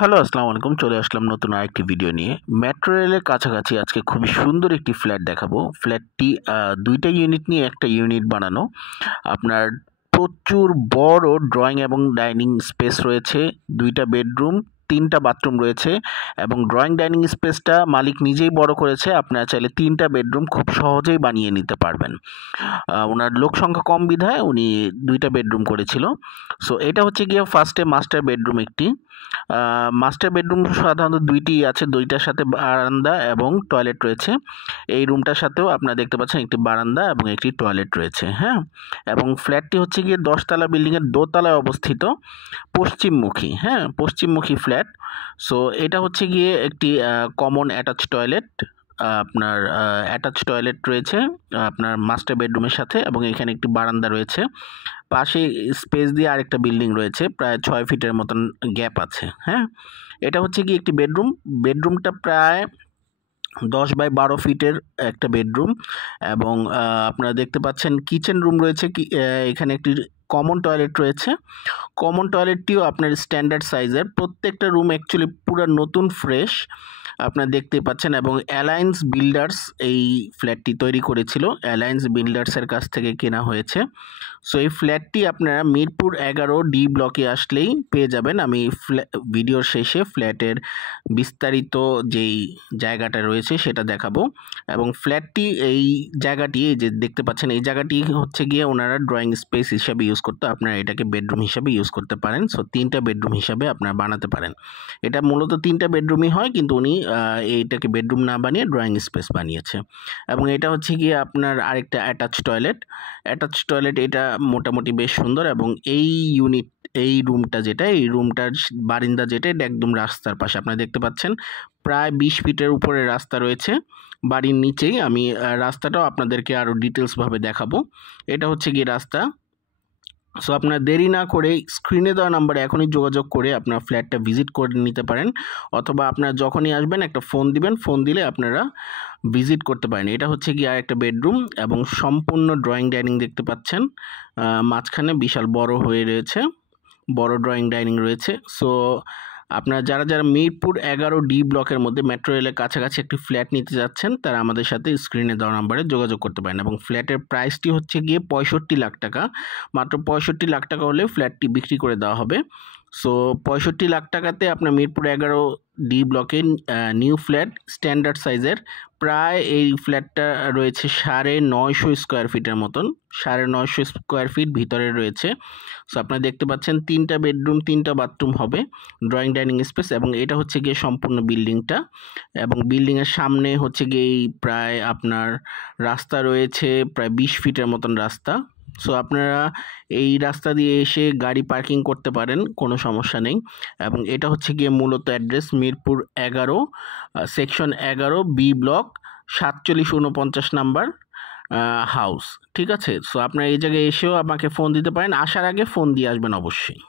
Hello, আসসালামু আলাইকুম। চলে আসলাম নতুন আরেকটি ভিডিও নিয়ে। মেট্রো রেলের কাছাকাছি আজকে খুবই সুন্দর একটি ফ্ল্যাট দেখাবো। ফ্ল্যাটটি ২ টা ইউনিট নিয়ে একটা ইউনিট বানানো। আপনার প্রচুর বড় ড্রয়িং এবং ডাইনিং স্পেস রয়েছে। ২ টা বেডরুম, ৩ টা বাথরুম রয়েছে এবং ড্রয়িং ডাইনিং স্পেসটা মালিক নিজেই বড় করেছে। আপনারা চাইলে ৩ টা বেডরুম খুব সহজেই বানিয়ে নিতে পারবেন। উনার লোক সংখ্যা কম বিধায় উনি ২ টা বেডরুম করেছিল। সো এটা হচ্ছে গিয়ে ফার্স্টে মাস্টার বেডরুম একটি। মাস্টার বেডরুম সাধারণত ২টি আছে, ২টার সাথে বারান্দা এবং টয়লেট রয়েছে। এই রুমটার সাথেও আপনারা দেখতে পাচ্ছেন একটি বারান্দা এবং একটি টয়লেট রয়েছে, হ্যাঁ? এবং ফ্ল্যাটটি হচ্ছে গিয়ে ১০ তলা বিল্ডিংয়ের দোতলায় অবস্থিত, পশ্চিমমুখী, হ্যাঁ? পশ্চিমমুখী ফ্ল্যাট। সো এটা হচ্ছে গিয়ে একটি কমন অ্যাটাচ টয়লেট। আপনার অ্যাটাচ টয়লেট রয়েছে আপনার মাস্টার বেডরুমের সাথে এবং এখানে একটি বারান্দা রয়েছে। পাশে স্পেস দিয়ে আরেকটা বিল্ডিং রয়েছে, প্রায় ৬ ফিটের মতন গ্যাপ আছে, হ্যাঁ? এটা হচ্ছে গিয়ে একটি বেডরুম। বেডরুমটা প্রায় ১০ বাই ১২ ফিটের একটা বেডরুম এবং আপনারা দেখতে পাচ্ছেন কিচেন রুম রয়েছে। এখানে একটি কমন টয়লেট রয়েছে। কমন টয়লেটটিও আপনার স্ট্যান্ডার্ড সাইজের। প্রত্যেকটা রুম অ্যাকচুয়ালি পুরা নতুন ফ্রেশ আপনারা দেখতে পাচ্ছেন এবং অ্যালায়েন্স বিল্ডার্স এই ফ্ল্যাটটি তৈরি করেছিল। অ্যালায়েন্স বিল্ডার্সের কাছ থেকে কেনা হয়েছে। সো এই ফ্ল্যাটটি আপনারা মিরপুর ১১ ডি ব্লকে আসলেই পেয়ে যাবেন। আমি ভিডিওর শেষে ফ্ল্যাটের বিস্তারিত যেই জায়গাটা রয়েছে সেটা দেখাবো এবং ফ্ল্যাটটি এই জায়গাটি এই যে দেখতে পাচ্ছেন এই জায়গাটি হচ্ছে গিয়ে ওনারা ড্রয়িং স্পেস হিসাবে ইউজ করতো। আপনারা এটাকে বেডরুম হিসাবে ইউজ করতে পারেন। সো ৩টা বেডরুম হিসাবে আপনারা বানাতে পারেন। এটা মূলত ৩টা বেডরুমই হয়, কিন্তু উনি এইটাকে বেডরুম না বানিয়ে ড্রয়িং স্পেস বানিয়েছে এবং এটা হচ্ছে গিয়ে আপনার আরেকটা অ্যাটাচ টয়লেট। অ্যাটাচ টয়লেট এটা মোটামুটি বেশ সুন্দর এবং এই রুমটা যেটা এই রুমটার বারিন্দা যেটা এটা একদম রাস্তার পাশে আপনারা দেখতে পাচ্ছেন। প্রায় ২০ ফিটের উপরে রাস্তা রয়েছে বাড়ির নিচেই। আমি রাস্তাটাও আপনাদেরকে আরও ডিটেলসভাবে দেখাবো। এটা হচ্ছে গিয়ে রাস্তা। সো আপনার দেরি না করে স্ক্রিনে দেওয়া নাম্বারে এখনই যোগাযোগ করে আপনার ফ্ল্যাটটা ভিজিট করে নিতে পারেন, অথবা আপনারা যখনই আসবেন একটা ফোন দিবেন, ফোন দিলে আপনারা ভিজিট করতে পারেন। এটা হচ্ছে গিয়ে আর একটা বেডরুম এবং সম্পূর্ণ ড্রয়িং ডাইনিং দেখতে পাচ্ছেন। মাঝখানে বিশাল বড় হয়ে রয়েছে, বড় ড্রয়িং ডাইনিং রয়েছে। সো আপনারা যারা মিরপুর ১১ ডি ব্লকের মধ্যে মেট্রো রেলের কাছাকাছি একটি ফ্ল্যাট নিতে যাচ্ছেন তারা আমাদের সাথে স্ক্রিনে দেওয়া নাম্বারে যোগাযোগ করতে পারেন এবং ফ্ল্যাটের প্রাইসটি হচ্ছে গিয়ে ৬৫ লাখ টাকা। মাত্র ৬৫ লাখ টাকা হলে ফ্ল্যাটটি বিক্রি করে দেওয়া হবে। সো ৬৫ লাখ টাকাতে আপনার মিরপুর ১১ ডি ব্লকে নিউ ফ্ল্যাট স্ট্যান্ডার্ড সাইজের। প্রায় এই ফ্ল্যাটটা রয়েছে ৯৫০ স্কোয়ার ফিটের মতন, ৯৫০ স্কোয়ার ফিট ভিতরে রয়েছে। সো আপনারা দেখতে পাচ্ছেন ৩টা বেডরুম ৩টা বাথরুম হবে, ড্রয়িং ডাইনিং স্পেস এবং এটা হচ্ছে গিয়ে সম্পূর্ণ বিল্ডিংটা এবং বিল্ডিংয়ের সামনে হচ্ছে গিয়ে প্রায় আপনার রাস্তা রয়েছে প্রায় ২০ ফিটের মতন রাস্তা। সো আপনারা এই রাস্তা দিয়ে এসে গাড়ি পার্কিং করতে পারেন, কোনো সমস্যা নেই এবং এটা হচ্ছে গিয়ে মূলত address Mirpur ১১ section ১১ B block ৪৭৪৯ number house, ঠিক আছে? সো আপনারা এই জায়গায় এসেও আমাকে ফোন দিতে পারেন। আসার আগে ফোন দিয়ে আসবেন অবশ্যই।